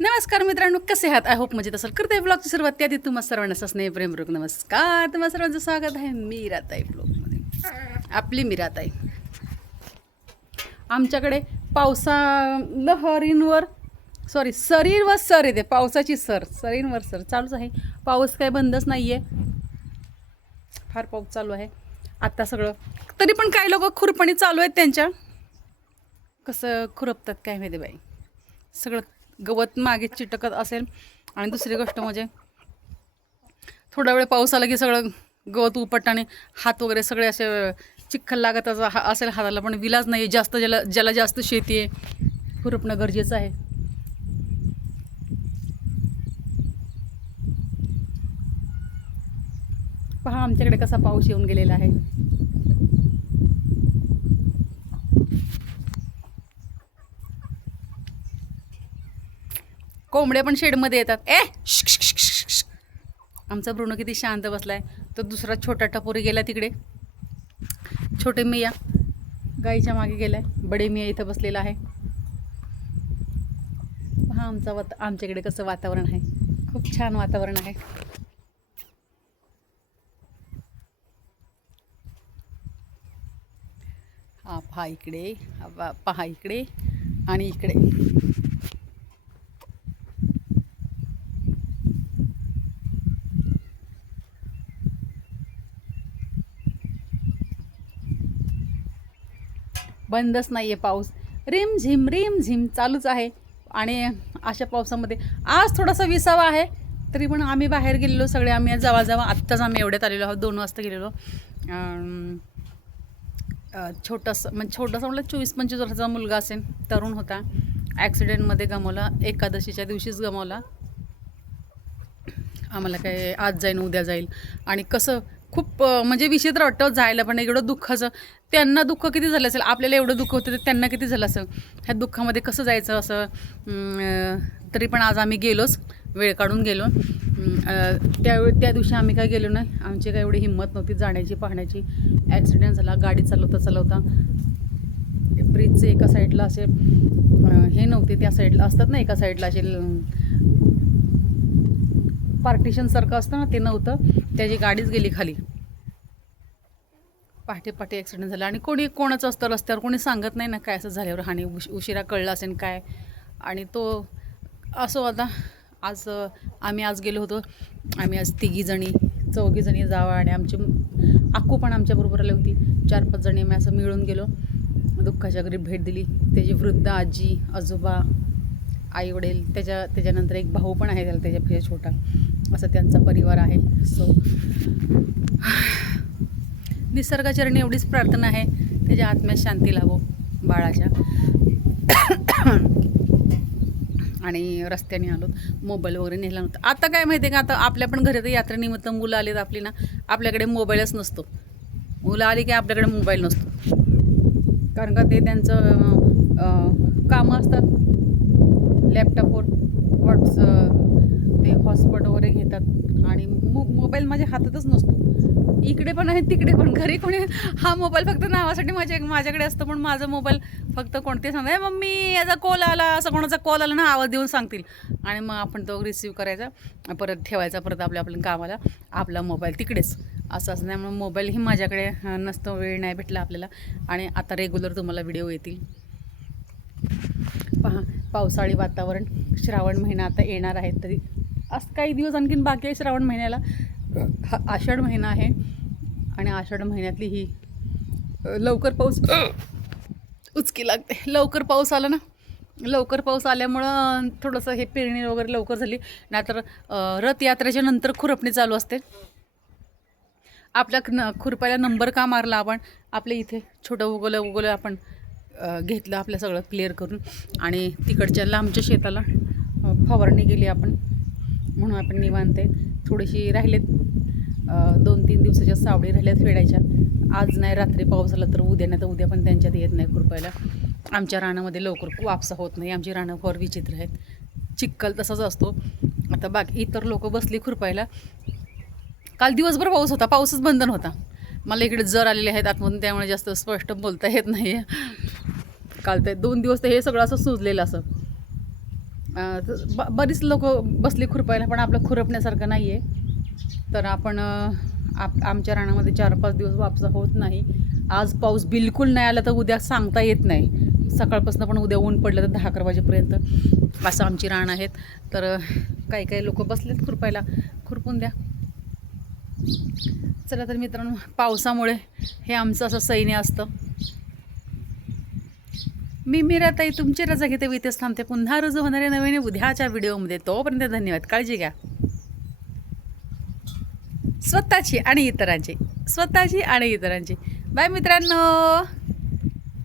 नमस्कार मित्रांनो, कसे आहात? आय होप मजेत असेल. करते ब्लॉगची सुरुवात त्याआधी तुम्हा सर्वांना स्नेह प्रेमपूर्वक नमस्कार. तुम्हा सर्वांचं स्वागत आहे मीराताई ब्लॉगमध्ये. आपली मीराताई. आमच्याकडे लहरींवर सरींवर सर येते. पावसाची सरींवर सर चालूच आहे. पाऊस काय बंदच नाही आहे, फार पाऊस चालू आहे आता सगळं. तरी पण काही लोक खुरपणी चालू आहेत त्यांच्या. कसं खुरपतात काय माहिती बाई. सगळं गवत मागे चिटकत असेल. आणि दुसरी गोष्ट म्हणजे थोडा वेळ पाऊस आला की सगळं गवत उपटणे हात वगैरे सगळे असे चिखल लागत असेल हाताला. पण विलाज नाही, जास्त ज्याला जास्त शेती आहे खुरपणं गरजेचं आहे. पहा आमच्याकडे कसा पाऊस येऊन गेलेला आहे. कोंबड्या पण शेडमध्ये येतात. आमचा ब्रुनो किती शांत बसलाय. तो दुसरा छोटा टपोरी गेला तिकडे. छोटे मिया गाईच्या मागे गेलाय. बडे मिया इथं बसलेला आहे. हा आमच्याकडे कसं वातावरण आहे, खूप छान वातावरण आहे. हा पहा इकडे, पहा इकडे आणि इकडे. बंदच नाही आहे पाऊस. रिमझिम चालूच आहे. आणि अशा पावसामध्ये आज थोडासा विसावा आहे. तरी पण आम्ही बाहेर गेलेलो सगळे. आम्ही जवळ आत्ताच आम्ही एवढ्यात आलेलो आहोत. 2 वाजता गेलेलो. छोटंसं म्हटलं 24-25 वर्षाचा मुलगा असेल, तरुण होता. ॲक्सिडेंटमध्ये गमावला. एकादशीच्या दिवशीच गमावला. आम्हाला काय आज जाईन उद्या जाईल. आणि कसं खूप म्हणजे विचित्र वाटतं जायला पण. एवढं दुःखाचं त्यांना दुःख किती झालं असेल. आपल्याला एवढं दुःख होतं तर त्यांना किती झालं असेल. ह्या दुःखामध्ये कसं जायचं असं. तरी पण आज आम्ही गेलोच, वेळ काढून गेलो. त्या दिवशी आम्ही काय गेलो नाही. आमची काय एवढी हिंमत नव्हती जाण्याची पाहण्याची. ॲक्सिडेंट झाला. गाडी चालवता ब्रिजचे एका साईडला असे हे नव्हते, त्या साईडला असतात ना, एका साईडला असे पार्टिशनसारखं असतं ना, ते नव्हतं. त्याची गाडीच गेली खाली. पहाटे ॲक्सिडेंट झाला. आणि कोणाचं असतं रस्त्यावर, कोणी सांगत नाही ना काय असं झाल्यावर. आणि उशिरा कळलं असेल काय. आणि तो असं होता. आम्ही आज गेलो होतो. आम्ही आज 4 जणी जावं आणि आमची आक्कू पण आमच्याबरोबर आली होती. 4-5 जणी आम्ही असं मिळून गेलो. दुःखाच्या घरी भेट दिली. त्याची वृद्ध आजी आजोबा आई वडील, त्याच्यानंतर एक भाऊ पण आहे त्याला, त्याच्यापेक्षा छोटा, असं त्यांचा परिवार आहे. सो निसर्गाचरणी एवढीच प्रार्थना आहे, त्याच्या आत्म्यास शांती लाभो बाळाच्या. आणि रस्त्याने आलो, मोबाईल वगैरे नेला नव्हता. आता काय माहिती आहे का, आता आपल्या पण घरी तर यात्रेनिमित्त मुलं आलीत आपली ना, आपल्याकडे मोबाईलच नसतो. मुलं आली की आपल्याकडे मोबाईल नसतो. कारण का ते त्यांचं कामं असतात. लॅपटॉपवर ते हॉटस्पॉट वगैरे घेतात. आणि मोबाईल माझ्या हातातच नसतो. इकडे पण आहे तिकडे पण. घरी कोणी हा मोबाईल फक्त नावासाठी माझ्याकडे असतं. पण माझा मोबाईल फक्त कोणते सांगतात, मम्मी याचा कॉल आला, असं कोणाचा कॉल आला ना आवाज देऊन सांगतील. आणि मग आपण तो रिसीव करायचा, परत ठेवायचा, परत आपल्या कामाला आपला मोबाईल तिकडेच असं असल्यामुळे मोबाईल ही माझ्याकडे नसतो. वेळ नाही भेटला आपल्याला. आणि आता रेग्युलर तुम्हाला व्हिडिओ येतील. पहा पावसाळी वातावरण. श्रावण महिना आता येणार आहे. तरी असं काही दिवस आणखीन बाकी आहे श्रावण महिन्याला. हा आषाढ महिना आहे. आणि आषाढ महिन्यातली ही लवकर पाऊस उचकी लागते. लवकर पाऊस आला ना, लवकर पाऊस आल्यामुळं थोडंसं हे पेरणी वगैरे लवकर झाली. नाहीतर रथयात्रेच्या नंतर खुरपणी चालू असते. आपल्या खुरपायला नंबर का मारला आपण. आपल्या इथे छोटं उगवलं आपण घेतलं आपलं सगळं क्लिअर करून. आणि तिकडच्या लांबच्या शेताला फवारणी केली आपण. म्हणून आपण निवांत आहे. थोडीशी राहिलेत 2-3 दिवसाच्या सावळी राहिल्यात फेडायच्या. आज नाही, रात्री पाऊस झाला तर उद्या, नाही तर उद्या पण त्यांच्यात येत नाही खुरपायला. आमच्या रानामध्ये लवकर वापसा होत नाही. आमची रानं फार विचित्र आहेत. चिखल तसाच असतो. आता बाकी इतर लोक बसली खुरपायला. काल दिवसभर पाऊस होता, पाऊसच बंधन होता. मला इकडे जर आलेले आहेत आतमधून, त्यामुळे जास्त स्पष्ट बोलता येत नाही. काल ते 2 दिवस तर हे सगळं असं सुजलेलं असं. बरीच लोक बसली खुरपायला, पण आपलं खुरपण्यासारखं नाही आहे. तर आपण आमच्या रानामध्ये 4-5 दिवस वापसा होत नाही. आज पाऊस बिलकुल नाही आला तर उद्या सांगता येत नाही. सकाळपासून पण उद्या ऊन पडलं तर 10-11 वाजेपर्यंत असं आमची रान आहेत. तर काही काही लोक बसलेत खुरपायला, खुरपून द्या. चला तर मित्रांनो, पावसामुळे हे आमचं असं सैन्य असतं. मी मीराताई तुमची रजा घेते, इथेच थांबते. पुन्हा रुजू होणारे नवीन उद्याच्या व्हिडिओमध्ये. तोपर्यंत धन्यवाद. काळजी घ्या स्वतःची आणि इतरांची. बाय मित्रांनो.